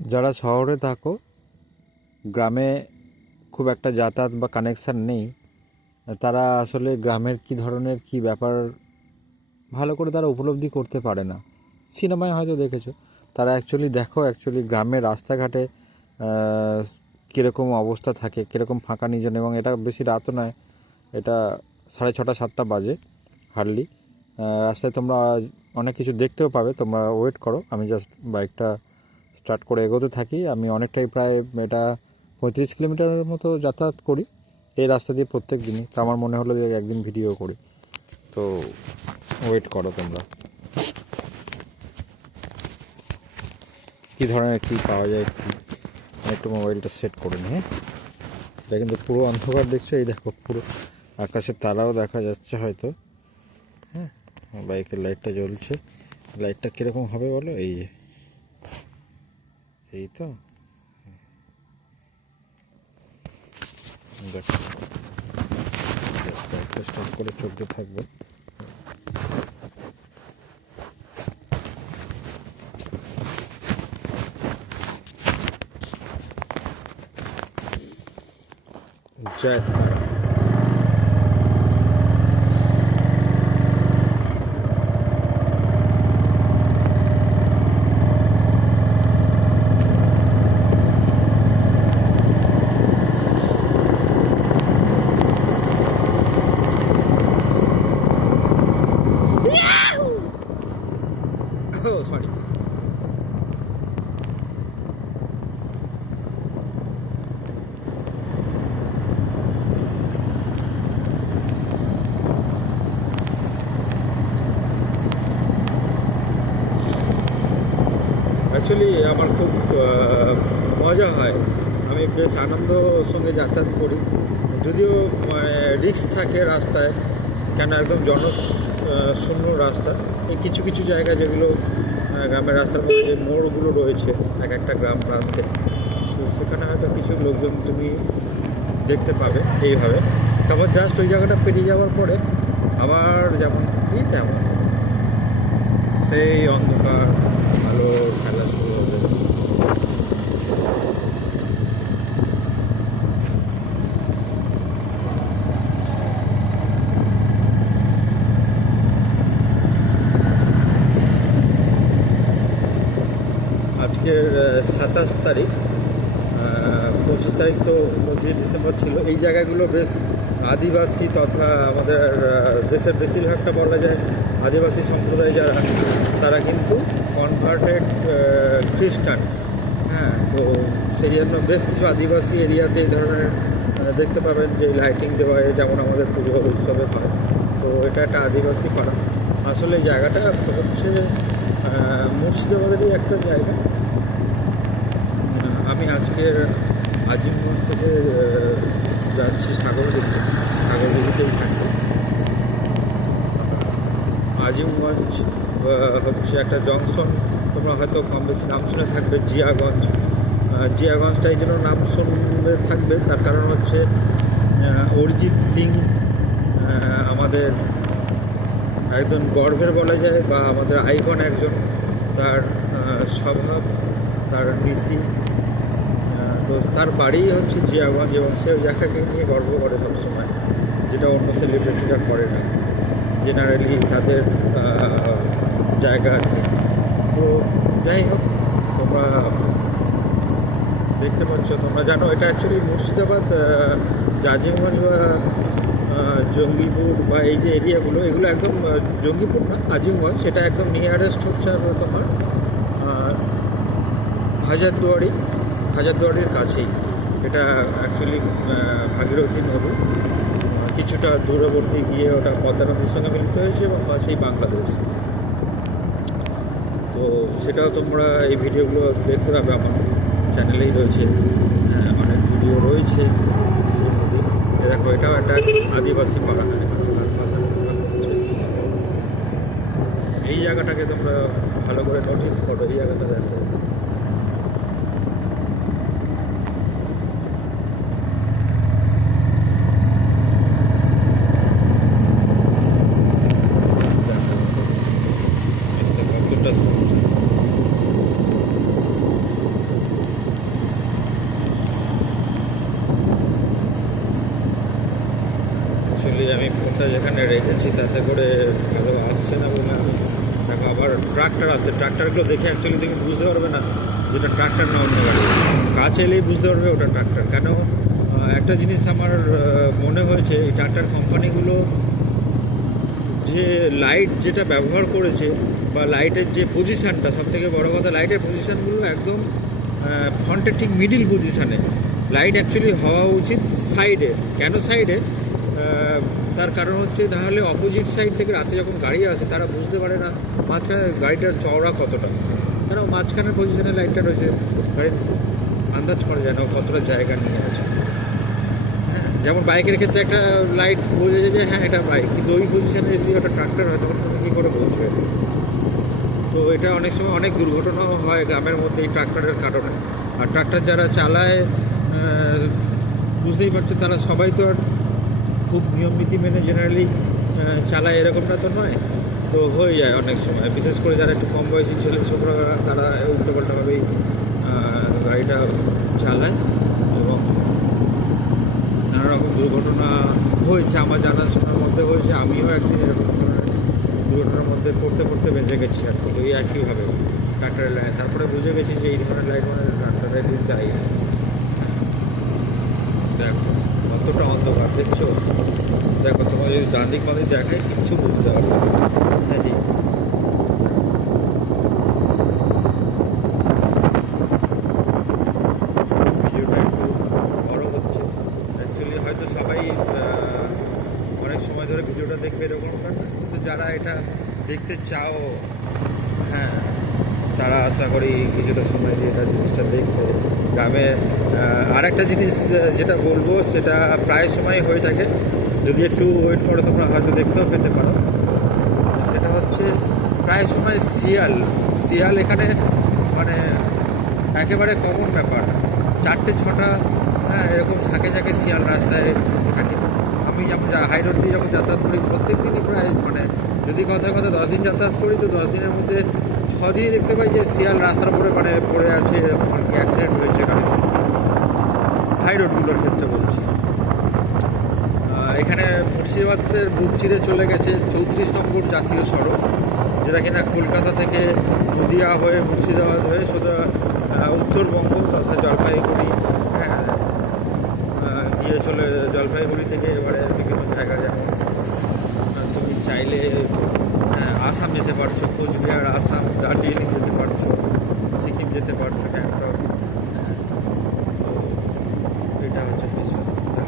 যারা শহরে থাকো, গ্রামে খুব একটা যাতায়াত বা কানেকশান নেই, তারা আসলে গ্রামের কী ধরনের কী ব্যাপার ভালো করে তারা উপলব্ধি করতে পারে না। সিনেমায় হয়তো দেখেছো, তারা অ্যাকচুয়ালি গ্রামের রাস্তাঘাটে কীরকম অবস্থা থাকে, কীরকম ফাঁকা নির্জন। এবং এটা বেশি রাতও নয়, এটা 6:30 7টা বাজে হার্ডলি। রাস্তায় তোমরা অনেক কিছু দেখতেও পাবে, তোমরা ওয়েট করো। আমি জাস্ট বাইকটা স্টার্ট করে এগোতে থাকি। আমি অনেকটাই, প্রায় এটা 35 কিলোমিটারের মতো যাতায়াত করি এই রাস্তা দিয়ে প্রত্যেক দিনই। তো আমার মনে হলো যে একদিন ভিডিও করি, তো ওয়েট করো তোমরা। কী ধরনের কী পাওয়া যায়, কি আমি একটু মোবাইলটা সেট করে নিই। হ্যাঁ, এটা কিন্তু পুরো অন্ধকার দেখছো, এই দেখো পুরো আকাশের তারাও দেখা যাচ্ছে হয়তো। হ্যাঁ, বাইকের লাইটটা জ্বলছে। লাইটটা কীরকম হবে বলো? এই তো দেখো, বাইকটা স্টার্ট করে চলতে থাকবে। জয় সরি। অ্যাকচুয়ালি আমার খুব মজা হয়, আমি বেশ আনন্দ সঙ্গে যাতায়াত করি। যদিও রিস্ক থাকে রাস্তায়, কেন একদম জনশূন্য রাস্তা। এই কিছু কিছু জায়গা যেগুলো গ্রামের রাস্তার মধ্যে যে মোড়গুলো রয়েছে এক একটা গ্রাম প্রান্তে, তো সেখানে হয়তো কিছু লোকজন তুমি দেখতে পাবে এইভাবে। তারপর জাস্ট ওই জায়গাটা পেরিয়ে যাওয়ার পরে আবার যেমন কি তেমন সেই অন্ধকার আলো খেলা শুরু হবে। আজকের 27 তারিখ, 25 তারিখ তো 25 ডিসেম্বর ছিল। এই জায়গাগুলো বেশ আদিবাসী তথা আমাদের দেশের বেশিরভাগটা বলা যায় আদিবাসী সম্প্রদায় যারা, তারা কিন্তু কনভার্টেড খ্রিস্টান। হ্যাঁ, তো সেই জন্য বেশ কিছু আদিবাসী এরিয়াতে এই ধরনের দেখতে পাবেন যে লাইটিং দেওয়া হয়, যেমন আমাদের পুজো উৎসবে হয়। তো এটা একটা আদিবাসী পাড়া। আসলে এই জায়গাটা হচ্ছে মুর্শিদাবাদেরই একটা জায়গা। আমি আজকের আজিমগঞ্জ থেকে যাচ্ছি সাগরদিঘিতেই থাকবো। আজিমগঞ্জ হচ্ছে একটা জংশন, তোমরা হয়তো কম বেশি নাম শুনে থাকবে জিয়াগঞ্জ। জিয়াগঞ্জটা এই জন্য নাম শুনলে থাকবে, তার কারণ হচ্ছে অরিজিৎ সিং আমাদের একজন গর্বের বলা যায়, বা আমাদের আইকন একজন। তার স্বভাব, তার নীতি, তো তার বাড়ি হচ্ছে জিয়াগঞ্জ, এবং সে জায়গাকে নিয়ে গর্ব করে সবসময়, যেটা অন্য সেলিব্রিটিরা করে না জেনারেলি তাদের জায়গা আর কি। তো যাই হোক, তোমরা দেখতে পাচ্ছ, তোমরা জানো এটা অ্যাকচুয়ালি মুর্শিদাবাদ, আজিমগঞ্জ বা জঙ্গিপুর বা এই যে এরিয়াগুলো, এগুলো একদম জঙ্গিপুর না, আজিমগঞ্জ, সেটা একদম নিয়ারেস্ট হচ্ছে আর তোমার হাজারদুয়ারির কাছেই। এটা অ্যাকচুয়ালি ভাগীরথী নদী, কিছুটা দূরবর্তী গিয়ে ওটা পদ্মা নদীর সঙ্গে মিলিত হয়েছে এবং পাশেই বাংলাদেশ। তো সেটাও তোমরা এই ভিডিওগুলো দেখতে পাবে, আমার চ্যানেলেই রয়েছে, অনেক ভিডিও রয়েছে সেই নদী। দেখো, এটাও একটা আদিবাসী পাড়া। এই জায়গাটাকে তোমরা ভালো করে নোটিস করো, এই জায়গাটা দেখো। গাড়িটা যেখানে রেখেছি তাতে করে ভালো আসছে না বলে আমি দেখো আবার ট্রাক্টর আছে, ট্রাক্টরগুলো দেখে অ্যাকচুয়ালি তুমি বুঝতে পারবে না যেটা ট্রাক্টর না অন্য গাড়ি। কাছে এলেই বুঝতে পারবে ওটা ট্রাক্টর। কেন একটা জিনিস আমার মনে হয়েছে, এই ট্রাক্টর কোম্পানিগুলো যে লাইট যেটা ব্যবহার করেছে বা লাইটের যে পজিশানটা, সবথেকে বড় কথা লাইটের পজিশানগুলো একদম ফ্রন্টের ঠিক মিডিল পজিশানে। লাইট অ্যাকচুয়ালি হওয়া উচিত সাইডে। কেন সাইডে? তার কারণ হচ্ছে তাহলে অপোজিট সাইড থেকে রাতে যখন গাড়ি আসে তারা বুঝতে পারে না মাঝখানে গাড়িটার চওড়া কতটা, কেন মাঝখানের পজিশনে লাইটটা রয়েছে, গাড়ির আন্দাজ করা যায় না কতটা জায়গা নিয়ে আছে। হ্যাঁ, যেমন বাইকের ক্ষেত্রে একটা লাইট বোঝা যায় যে হ্যাঁ এটা বাইক, কিন্তু ওই পজিশনে যদি একটা ট্রাক্টর হয় তখন তুমি কী করে বুঝবে? তো এটা অনেক সময় অনেক দুর্ঘটনাও হয় গ্রামের মধ্যে এই ট্রাক্টরের কারণে। আর ট্রাক্টর যারা চালায় বুঝতেই পারছো, তারা সবাই তো আর খুব নিয়মনীতি মেনে জেনারেলি চালায় এরকমটা তো নয়। তো হয়ে যায় অনেক সময়, বিশেষ করে যারা একটু কম বয়সী ছেলে ছোকরা তারা উল্টোপাল্টাভাবেই গাড়িটা চালায় এবং নানা রকম দুর্ঘটনা হয়েছে আমার জানাশোনার মধ্যে হয়েছে। আমিও একদিন এরকম ধরনের দুর্ঘটনার মধ্যে পড়তে পড়তে বেঁচে গেছি আর কি। তো এই একইভাবে ট্রাক্টরের লাইন, তারপরে বুঝে গেছি যে এই ধরনের লাইট মানে ট্রাক্টরের দিন দায়ী। দেখো কতটা অন্ধকার দেখছো, দেখো তোমার যদি ডান দিক বাঁ দিক দেখায় কিচ্ছু বুঝতে পারবে না। হ্যাঁ জি, ভিডিওটা একটু বড় হচ্ছে অ্যাকচুয়ালি, হয়তো সবাই অনেক সময় ধরে ভিডিওটা দেখবে এরকম না, কিন্তু যারা এটা দেখতে চাও হ্যাঁ তারা আশা করি কিছুটা সময় দিয়ে এটা জিনিসটা দেখবে। গ্রামে আর একটা জিনিস যেটা বলবো সেটা প্রায় সময় হয়ে থাকে, যদি একটু ওয়েট করো তোমরা হয়তো দেখতেও পেতে পারো। সেটা হচ্ছে প্রায় সময় শিয়াল শিয়াল এখানে মানে একেবারে কমন ব্যাপার। 4-6টা হ্যাঁ এরকম ঝাঁকে ঝাঁকে শিয়াল রাস্তায় থাকে। আমি যেমন হাই রোড দিয়ে যখন যাতায়াত করি প্রত্যেক দিনই প্রায় মানে যদি কথায় কথা 10 দিন যাতায়াত করি তো 10 দিনের মধ্যে 6 দিনই দেখতে পাই যে শিয়াল রাস্তার উপরে মানে পড়ে আছে, এরকম আর কি অ্যাক্সিডেন্ট হয়েছে গাড়ির সাথে। হাই রোডগুলোর ক্ষেত্রে বলছি। এখানে মুর্শিদাবাদের বুক চিরে চলে গেছে 34 নম্বর জাতীয় সড়ক, যেটা কিনা কলকাতা থেকে নদিয়া হয়ে মুর্শিদাবাদ হয়ে সোজা উত্তরবঙ্গ তথা জলপাইগুড়ি হ্যাঁ গিয়ে চলে, জলপাইগুড়ি থেকে এবারে বিভিন্ন জায়গা যেমন তুমি চাইলে আসাম যেতে পারছো, কোচবিহার আসাম, দার্জিলিং যেতে পারছো, সিকিম যেতে পারছো, গ্যাংটক। এটা হচ্ছে বিষয়,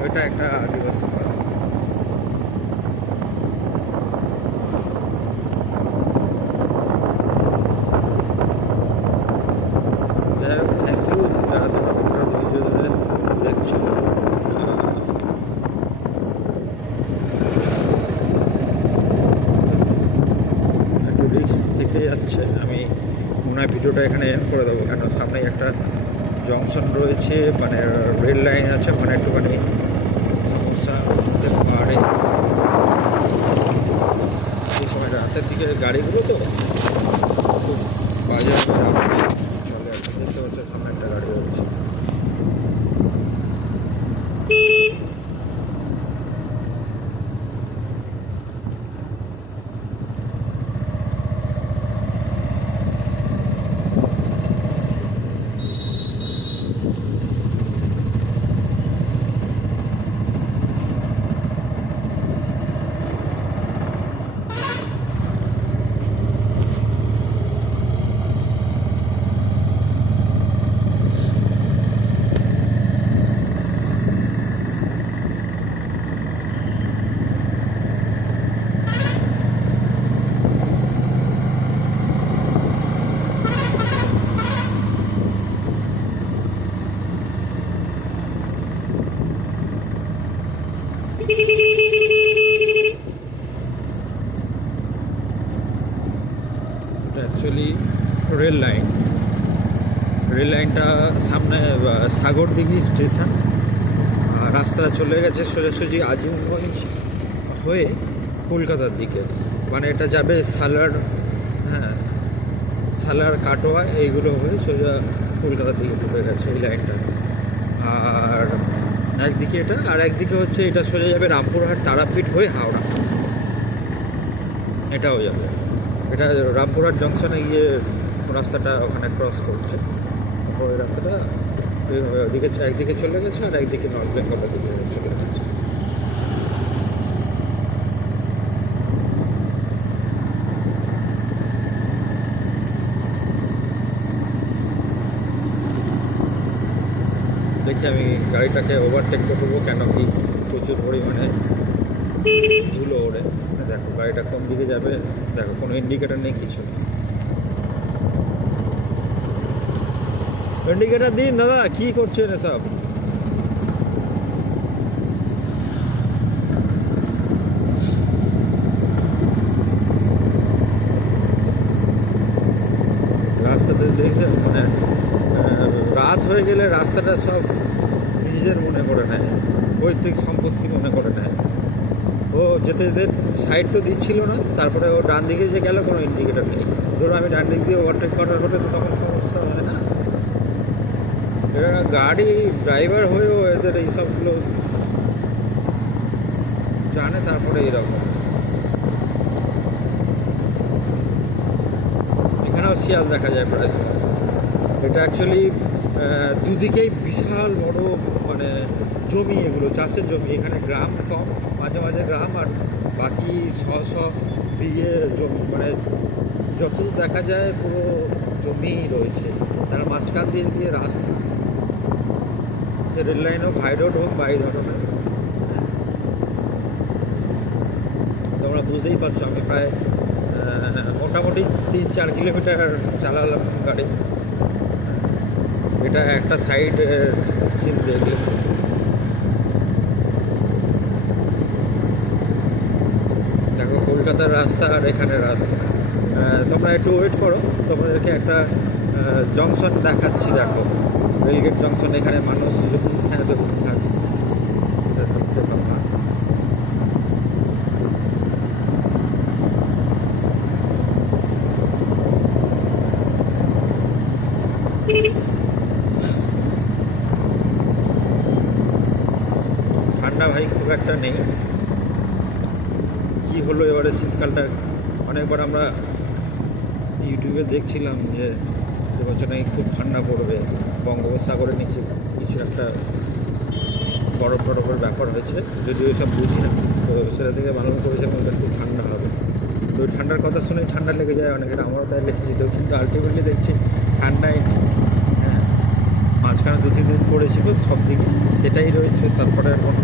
এটা একটা আদিবাসী পার্ক। থ্যাংক ইউ যারা তোমরা ভিডিওটা ধৈর্য ধরে দেখছো। একটু রিস্ক থেকে যাচ্ছে, আমি মনে হয় ভিডিওটা এখানে এন্ড করে দেবো, কেন সামনেই একটা জংশন রয়েছে, মানে রেল লাইন আছে, ওখানে একটুখানি সমস্যা হতে পারে। এই সময় রাতের দিকে গাড়িগুলো তো খুব বাজে চলে আসছে, দেখতে পাচ্ছি সামনে একটা গাড়ি রয়েছে। অ্যাকচুয়ালি রেল লাইনটা সামনে সাগরদিঘি স্টেশন, রাস্তা চলে গেছে সোজাসুজি আজিমগঞ্জ হয়ে কলকাতার দিকে, মানে এটা যাবে সালার হ্যাঁ সালার কাটোয়া এইগুলো হয়ে সোজা কলকাতার দিকে ঢুকে গেছে এই লাইনটা। আর একদিকে এটা, আর একদিকে হচ্ছে এটা সোজা যাবে রামপুরহাট তারাপীঠ হয়ে হাওড়া। এটাও যাবে। এটা রামপুরহাট জংশনে গিয়ে রাস্তাটা ওখানে ক্রস করছে। তারপর ওই রাস্তাটা ওইদিকে একদিকে চলে গেছে আর একদিকে নর্থ বেঙ্গলের দিকে চলে গেছে। দেখি আমি গাড়িটাকে ওভারটেক করবো, কেন কি প্রচুর পরিমাণে ধুলো ওড়ে। দেখো গাড়িটা কোন দিকে যাবে, দেখো কোনো ইন্ডিকেটার নেই, কিছু নেই। ইন্ডিকেটার দিন দাদা, কি করছেন এসব? রাস্তাতে দেখে মানে রাত হয়ে গেলে রাস্তাটা সব নিজেদের মনে করে নেয়, পৈতৃক সম্পত্তি মনে করে নেয়। ও যেতে যেতে সাইড তো দিচ্ছিল না, তারপরে ও ডান দিকে যে গেল কোনো ইন্ডিকেটার নেই। ধরো আমি ডান দিক দিয়ে ওভারটেক করার হলে তো তখন সমস্যা হয় না। এরা গাড়ি ড্রাইভার হয়েও এদের এইসবগুলো জানে, তারপরে এইরকম। এখানেও শিয়াল দেখা যায় প্রায়। এটা অ্যাকচুয়ালি দুদিকেই বিশাল বড় মানে জমি, এগুলো চাষের জমি। এখানে গ্রাম কম, মাঝে মাঝে গ্রাম, আর বাকি বিঘে জমি, মানে যতদূর দেখা যায় পুরো জমি রয়েছে। তার মাঝখান দিয়ে গিয়ে রাস্তা, সে রেল লাইন হোক, হাই রোড হোক বা এই ধরনের। তোমরা বুঝতেই পারছো আমি প্রায় মোটামুটি 3-4 কিলোমিটার চালালাম গাড়ি। এটা একটা সাইড সিন দেখলে। দেখো কলকাতার রাস্তা আর এখানে রাস্তা। তোমরা একটু ওয়েট করো, তোমাদেরকে একটা জংশন দেখাচ্ছি। দেখো রেলগেট জংশন, এখানে মানুষ হ্যাঁ তো ঠান্ডা ভাই খুব একটা নেই। কি হলো এবারে শীতকালটা, অনেকবার আমরা ইউটিউবে দেখছিলাম যে এবছর নাকি খুব ঠান্ডা পড়বে, বঙ্গোপসাগরের নিচে কিছু একটা বরফ টরফের ব্যাপার হয়েছে, যদিও এসব বুঝি না। তো সেটা থেকে ভালো করেছিলাম ওদের খুব ঠান্ডা হবে। তো ওই ঠান্ডার কথা শুনেই ঠান্ডা লেগে যায় অনেকের, আমারও তাই লেগেছি। তো কিন্তু আলটিমেটলি দেখছি ঠান্ডায় হ্যাঁ মাঝখানে 2-3 দিন পড়েছিল সব দিকে সেটাই রয়েছে। তারপরে এখন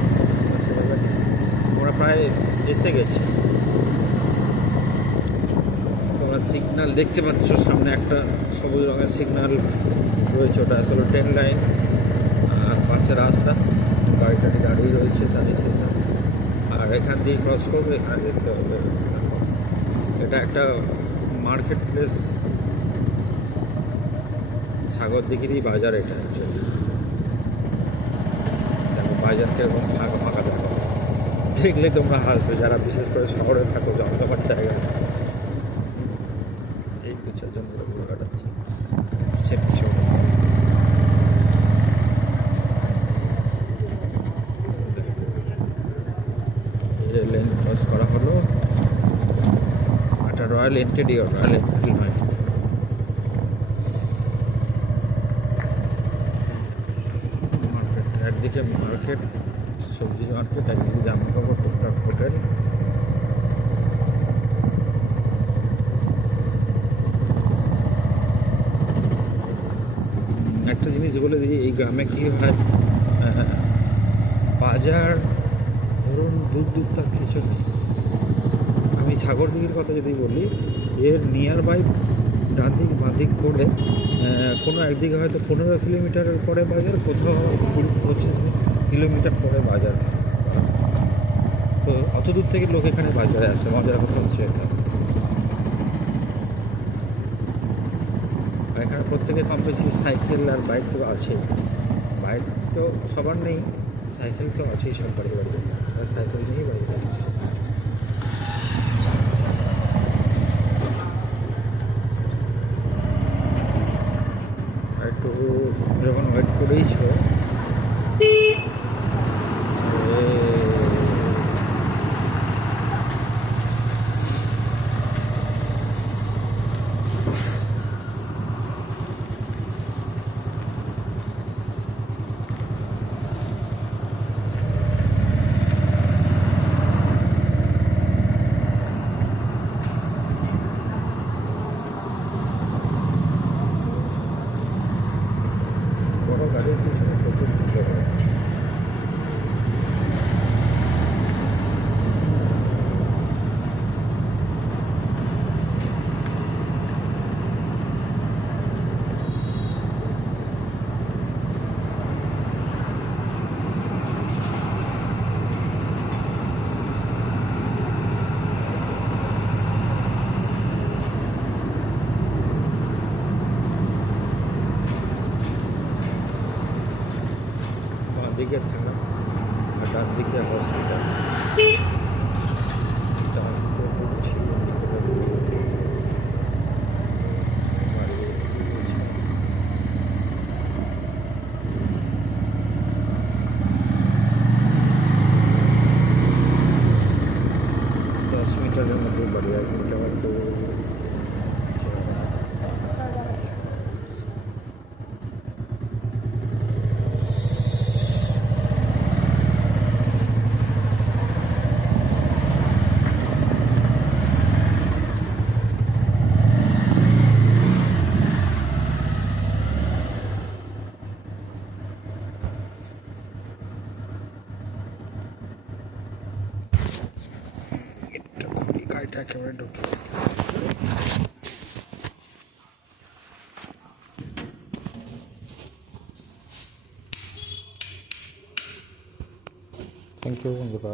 আমরা প্রায় এসে গেছি। তোমরা সিগন্যাল দেখতে পাচ্ছ, সামনে একটা সবুজ রঙের সিগন্যাল রয়েছে, ওটা আসলে ট্রেন লাইন। আর পাশে রাস্তা, গাড়ি টাড়ি দাঁড়িয়ে রয়েছে, দাঁড়িয়ে সিগন্যাল। আর এখান দিয়ে ক্রস করবো, এখানে দেখতে হবে। এটা একটা মার্কেট প্লেস, সাগর দিঘিরই বাজার এটা অ্যাকচুয়ালি। দেখো বাজার কিরকম ফাঁকা ফাঁকা দেখো, দেখলে তোমরা হাসবে যারা বিশেষ করে শহরে থাকো, জমজমাট জায়গায়। এই 2-4 জন ধরে ঘুরে কাটাচ্ছে। লেন ক্রস করা হলো। একটা রয়্যাল এনফিল্ড, রয়্যাল এনফিল্ড নয়, মার্কেট। একদিকে মার্কেট, সবজি মার্কেট, একদিকে জামা কাপড়, টুকটাক হোটেল। একটা জিনিস বলে দিই, এই গ্রামে কী হয়, বাজার ধরুন দূর তার কিছু নেই। আমি সাগর দিঘির কথা যদি বলি, এর নিয়ার বাই ডান দিক বাঁ দিক করে কোনো একদিকে হয়তো 15 কিলোমিটারের পরে বাজার, কোথাও 20-25 কিলোমিটার পরে বাজার। তো অত দূর থেকে লোক এখানে বাজারে আসে, মজার কথা হচ্ছে এটা। এখানে প্রত্যেকে কম বেশি সাইকেল আর বাইক তো আছেই। বাইক তো সবার নেই, সাইকেল তো আছেই সব বাড়িতে। সাইকেল নিয়েই বাড়িতে আসছে। একটু যখন ওয়েট করেইছ, আমার গাড়ির পিছনে প্রচুর ধুলো হয়। দিকে থানা আর ডান দিকে হসপিটাল। দশ মিটারের মধ্যে বাড়ি, 1 মিটার মতো। গাড়িটা একেবারে ঢুকে থ্যাংক ইউ বন্ধুরা।